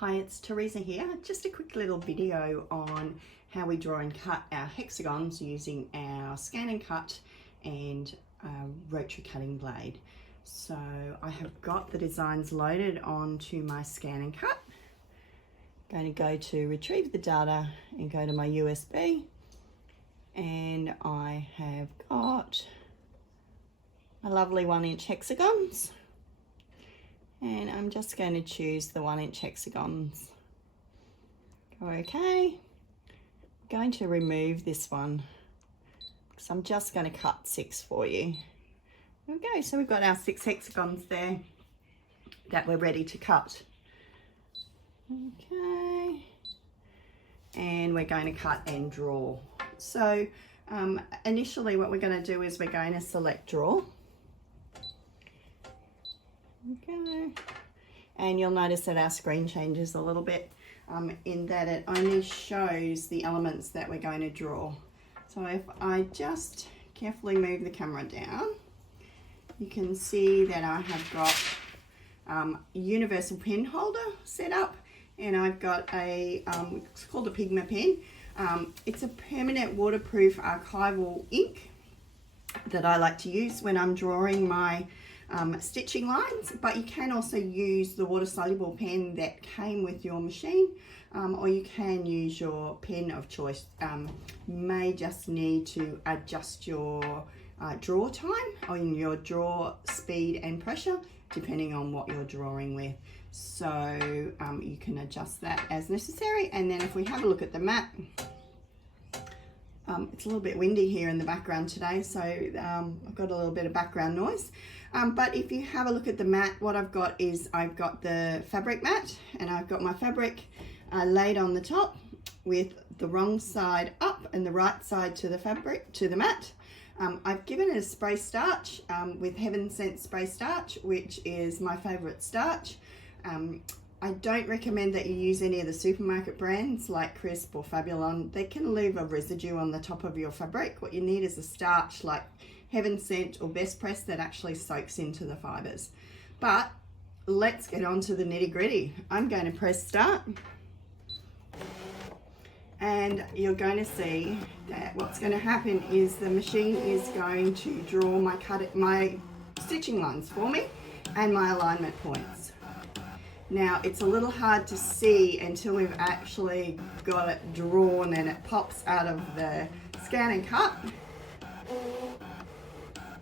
Hi, it's Teresa here. Just a quick little video on how we draw and cut our hexagons using our scan and cut and rotary cutting blade. So I have got the designs loaded onto my scan and cut. I'm going to go to retrieve the data and go to my USB, and I have got my lovely 1-inch hexagons. And I'm just going to choose the 1-inch hexagons. Go OK. I'm going to remove this one because I'm just going to cut 6 for you. There we go. So we've got our 6 hexagons there that we're ready to cut. Okay. And we're going to cut and draw. So initially what we're going to do is we're going to select draw. Okay, and you'll notice that our screen changes a little bit in that it only shows the elements that we're going to draw. So if I just carefully move the camera down, you can see that I have got a universal pen holder set up, and I've got a, it's called a Pigma pen. It's a permanent waterproof archival ink that I like to use when I'm drawing my stitching lines, but you can also use the water soluble pen that came with your machine, or you can use your pen of choice. You may just need to adjust your draw time or your draw speed and pressure depending on what you're drawing with. So you can adjust that as necessary. And then if we have a look at the mat, it's a little bit windy here in the background today, so I've got a little bit of background noise. But if you have a look at the mat, what I've got is I've got the fabric mat, and I've got my fabric laid on the top with the wrong side up and the right side to the fabric, to the mat. I've given it a spray starch with Heaven Sent spray starch, which is my favourite starch. I don't recommend that you use any of the supermarket brands like Crisp or Fabulon. They can leave a residue on the top of your fabric. What you need is a starch like Heaven Sent or Best Press that actually soaks into the fibres. But let's get on to the nitty gritty. I'm going to press start, and you're going to see that what's going to happen is the machine is going to draw my stitching lines for me and my alignment points. Now it's a little hard to see until we've actually got it drawn and it pops out of the scan and cut,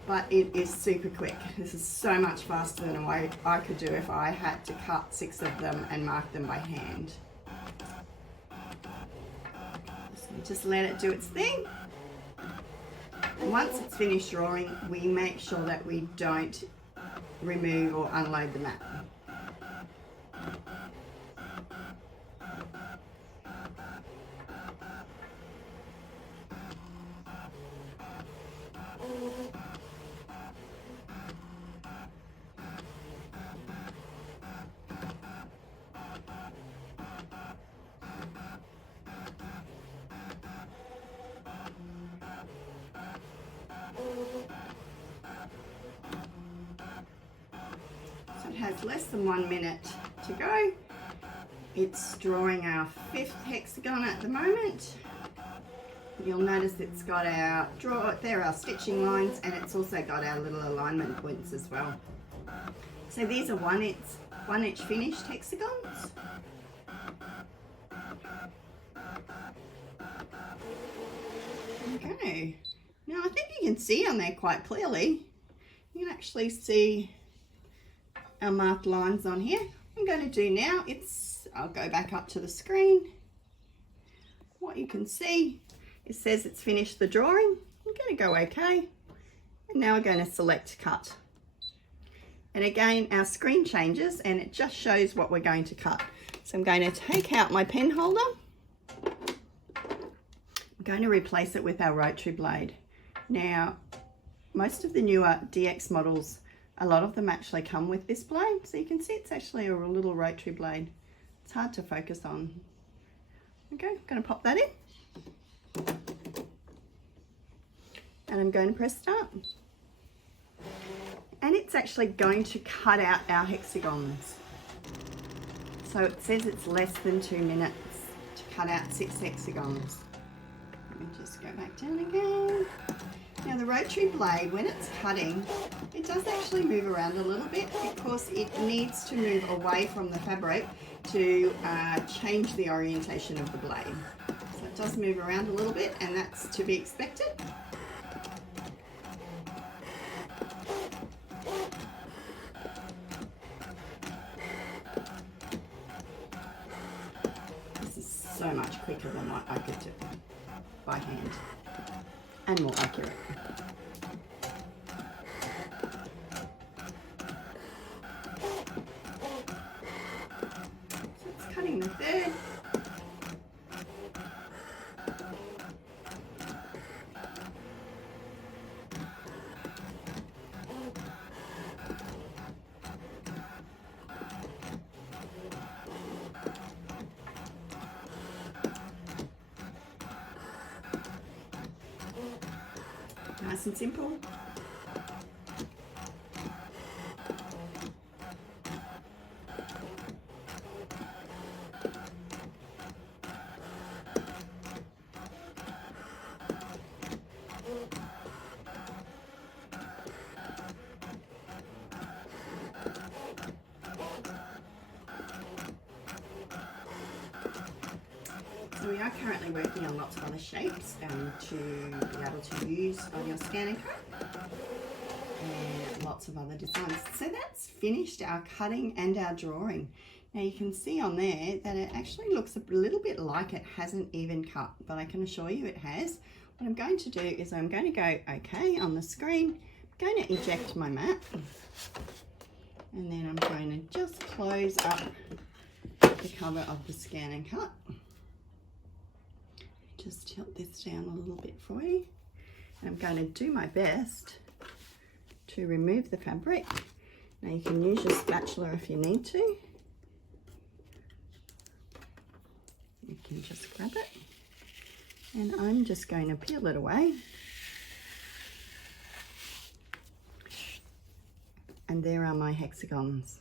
but it is super quick. This is so much faster than I could do if I had to cut 6 of them and mark them by hand. Just let it do its thing. And once it's finished drawing, we make sure that we don't remove or unload the mat. So it has less than 1 minute to go. It's drawing our 5th hexagon at the moment. You'll notice it's got our our stitching lines, and it's also got our little alignment points as well. So these are 1-inch finished hexagons. Okay, now I think you can see on there quite clearly. You can actually see our marked lines on here. What I'm going to do now, I'll go back up to the screen. What you can see, it says it's finished the drawing. I'm going to go OK, and now we're going to select cut. And again, our screen changes and it just shows what we're going to cut. So I'm going to take out my pen holder. I'm going to replace it with our rotary blade. Now, most of the newer DX models, a lot of them actually come with this blade. So you can see it's actually a little rotary blade. It's hard to focus on. Okay, I'm going to pop that in. And I'm going to press start. And it's actually going to cut out our hexagons. So it says it's less than 2 minutes to cut out 6 hexagons. Let me just go back down again. Now the rotary blade, when it's cutting, it does actually move around a little bit because it needs to move away from the fabric to change the orientation of the blade. So it does move around a little bit, and that's to be expected. This is so much quicker than what I could do by hand, and more accurate. So it's cutting the third. Nice and simple. So we are currently working on lots of other shapes to be able to use on your scanning code, and lots of other designs. So that's finished our cutting and our drawing. Now you can see on there that it actually looks a little bit like it hasn't even cut, but I can assure you it has. What I'm going to do is I'm going to go OK on the screen. I'm going to eject my mat, and then I'm going to just close up the cover of the scan and cut. Just tilt this down a little bit for you, and I'm going to do my best to remove the fabric. Now you can use your spatula if you need to. You can just grab it, and I'm just going to peel it away. And there are my hexagons.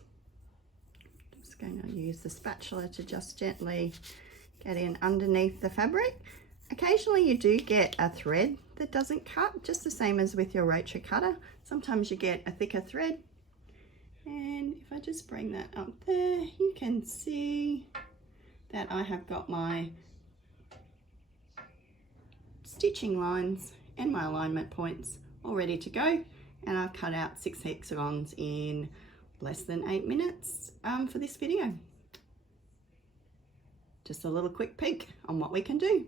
Just going to use the spatula to just gently get in underneath the fabric. Occasionally you do get a thread that doesn't cut, just the same as with your rotary cutter. Sometimes you get a thicker thread. And if I just bring that up there, you can see that I have got my stitching lines and my alignment points all ready to go. And I've cut out 6 hexagons in less than 8 minutes for this video. Just a little quick peek on what we can do.